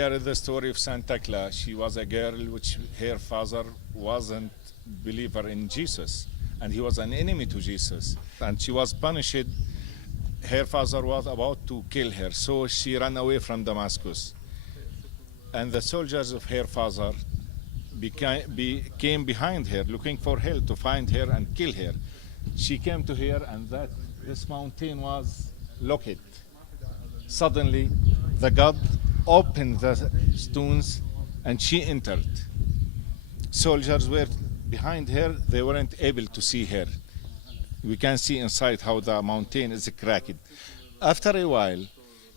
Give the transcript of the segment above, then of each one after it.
here is the story of Santa Claus. She was a girl which her father wasn't believer in Jesus, and he was an enemy to Jesus, and she was punished. Her father was about to kill her, so she ran away from Damascus. And the soldiers of her father came behind her, looking for her to find her and kill her. She came to her, and that this mountain was locked. Suddenly, the God opened the stones, and she entered. Soldiers were behind her; they weren't able to see her. We can see inside how the mountain is cracked. After a while,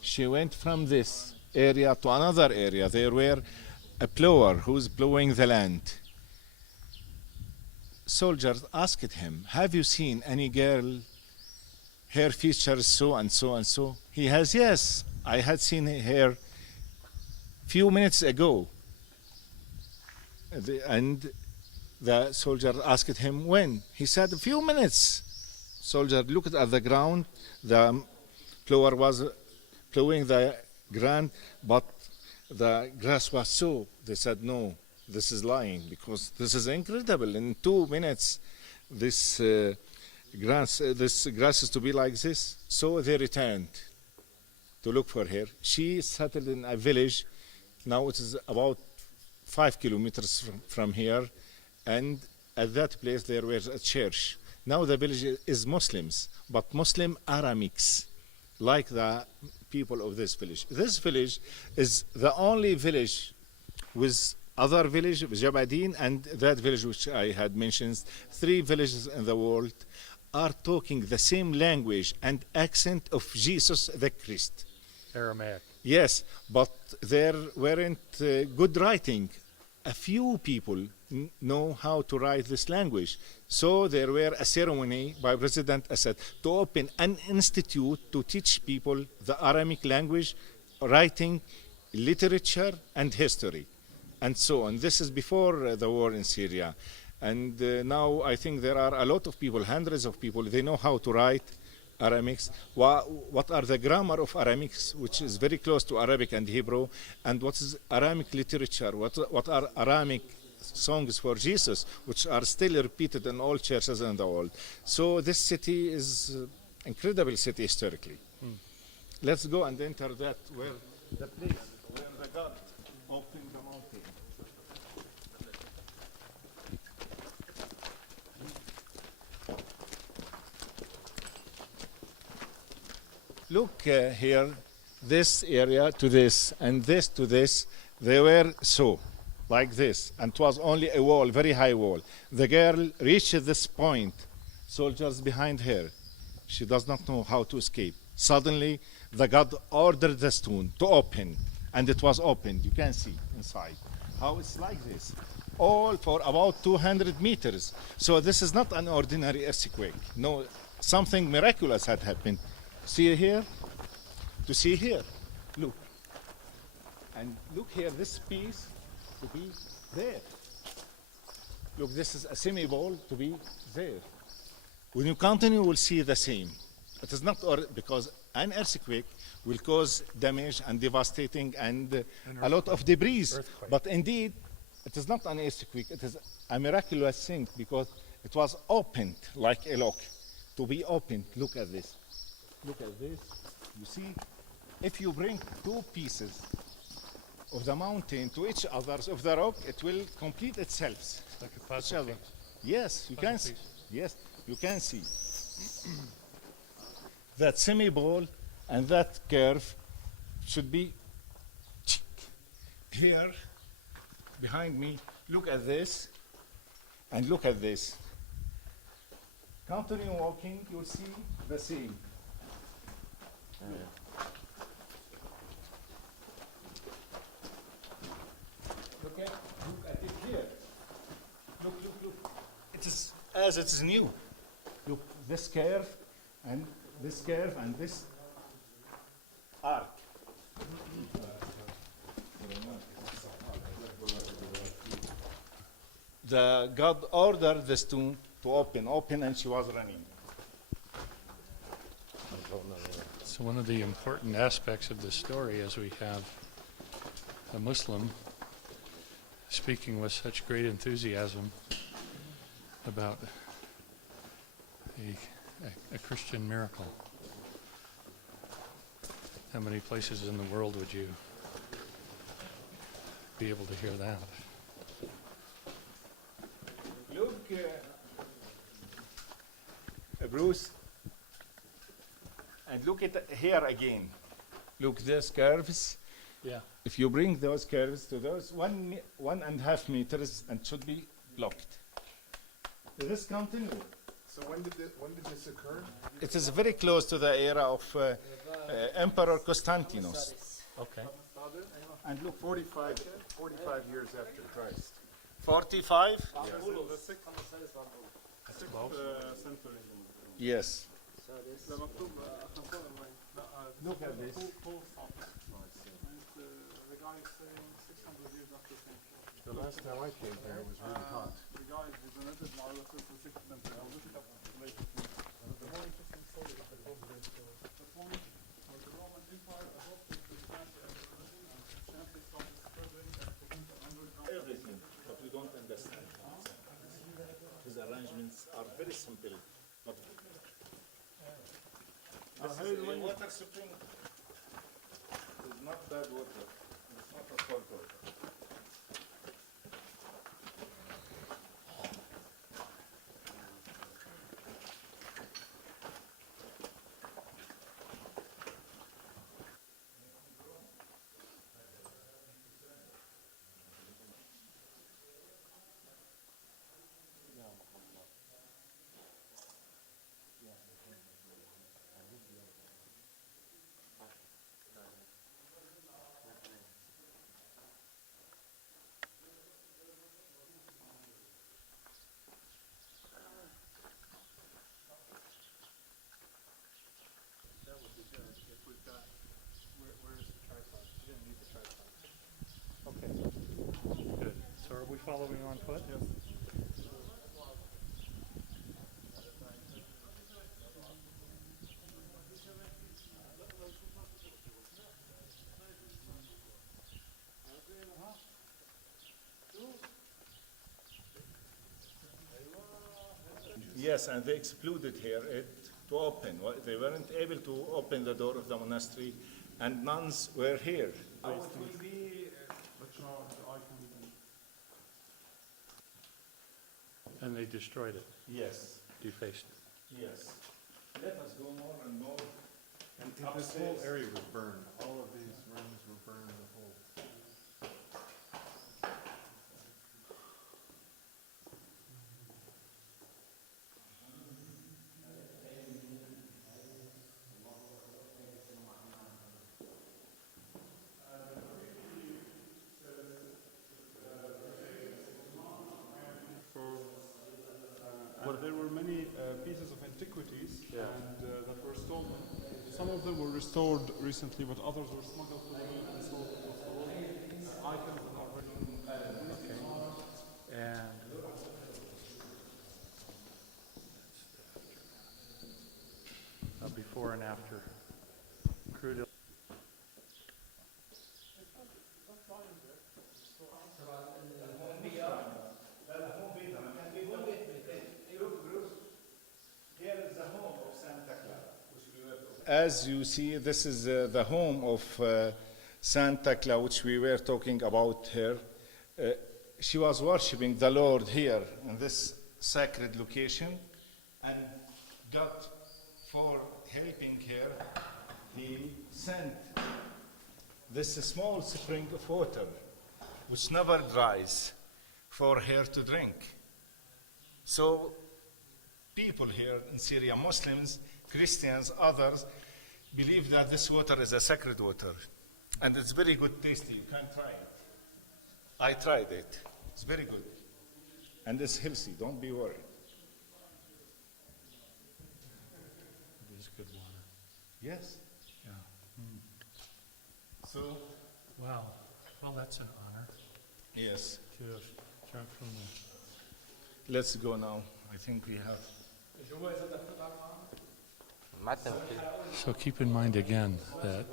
she went from this area to another area. There were a plower who's plowing the land. Soldiers asked him, "Have you seen any girl? Her features so and so and so." He has, "Yes, I had seen her few minutes ago." And the soldier asked him, "When?" He said, "A few minutes." Soldier looked at the ground. The plower was plowing the ground, but the grass was so. They said, "No, this is lying, because this is incredible. In 2 minutes, this grass is to be like this." So they returned to look for her. She settled in a village. Now it is about 5 kilometers from here, and at that place there was a church. Now the village is Muslims, but Muslim Aramics, like the people of this village. This village is the only village with other village, Jabadin, and that village which I had mentioned. 3 villages in the world are talking the same language and accent of Jesus the Christ. Aramaic. Yes, but there weren't good writing. A few people know how to write this language. So there were a ceremony by President Assad to open an institute to teach people the Aramaic language, writing, literature, and history, and so on. This is before the war in Syria. And now I think there are a lot of people, hundreds of people, they know how to write Aramics. What are the grammar of Aramics, which is very close to Arabic and Hebrew, and what is Aramic literature, what are Aramic songs for Jesus, which are still repeated in all churches in the world. So this city is an incredible city historically. Let's go and enter that, where the place where the God opened the mountain. Look here, this area to this and this to this, they were so, like this, and it was only a wall, very high wall. The girl reached this point, soldiers behind her. She does not know how to escape. Suddenly, the God ordered the stone to open, and it was opened. You can see inside how it's like this, all for about 200 meters. So this is not an ordinary earthquake. No, something miraculous had happened. See here? To see here. Look. And look here, this piece to be there. Look, this is a semi-ball to be there. When you continue, you will see the same. It is not because an earthquake will cause damage and devastating and a lot of debris. Earthquake. But indeed, it is not an earthquake. It is a miraculous thing because it was opened like a lock. To be opened, look at this. Look at this. You see, if you bring 2 pieces of the mountain to each other of the rock, it will complete itself. Like a puzzle piece. Yes, you can Puzzle see. piece. Yes, you can see. That semi-ball and that curve should be here behind me. Look at this and look at this. Continue walking, you'll see the same. Look at it here. Look. It is as it is new. Look, this curve and this arc. The God ordered the stone to open, and she was running. So one of the important aspects of this story is we have a Muslim speaking with such great enthusiasm about a Christian miracle. How many places in the world would you be able to hear that? Look, Bruce, and look at here again. Look, these curves. Yeah. If you bring those curves to those 1.5 meters and should be blocked. This continue. So when did this occur? It is very close to the era of Emperor Constantinos. Okay. And look, 45 years after Christ. 45? The 6th century. Yes. Look at this. The last time I came here it was really hot. Everything, but we don't understand. His arrangements are very simple. But this is a water spring. It's not bad water. It's not a salt water. Okay. Good. So are we following on foot? Yes. Yes, and they excluded here it to open. They weren't able to open the door of the monastery, and nuns were here. And they destroyed it, Yes, defaced it. yes. Let us go more and more. And this whole area was burned. All of these rooms were burned. The whole. There were many pieces of antiquities and that were stolen. Some of them were restored recently, but others were smuggled to the and sold items that are very And a before and after. Crude. As you see, this is the home of Santa Claus, which we were talking about her. She was worshiping the Lord here in this sacred location, and God, for helping her, he sent this small spring of water, which never dries, for her to drink. So people here in Syria, Muslims, Christians, others, believe that this water is a sacred water. And it's very good tasty. You can try it. I tried it. It's very good. And it's healthy. Don't be worried. It is good water. Yes. Yeah. So, Wow. Well, that's an honor yes. to have drunk from the. Let's go now. I think we have. So keep in mind again that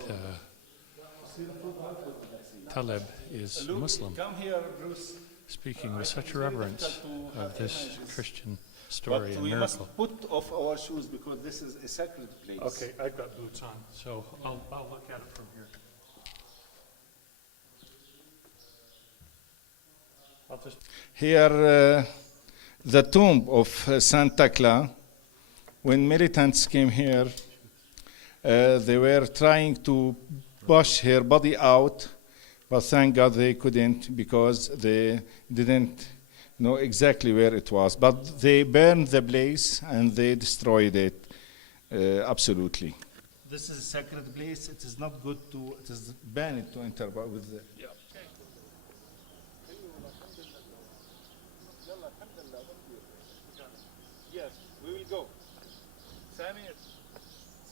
Taleb is Muslim, Come here, Bruce. speaking with such reverence of this Christian story and we miracle. must put off our shoes because this is a sacred place. Okay, I've got boots on, so I'll look at it from here. I'll just Here, the tomb of Santa Clara. When militants came here, they were trying to push her body out, but thank God they couldn't because they didn't know exactly where it was. But they burned the place and they destroyed it absolutely. This is a sacred place. It is not good to, it is banned to enter with the. Yes, we will go.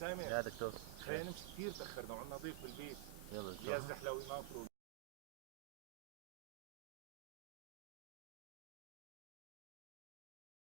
سامر يا دكتور خلينا نمشي كثير تاخرنا وعندنا ضيف بالبيت يلا يا زحلوي ما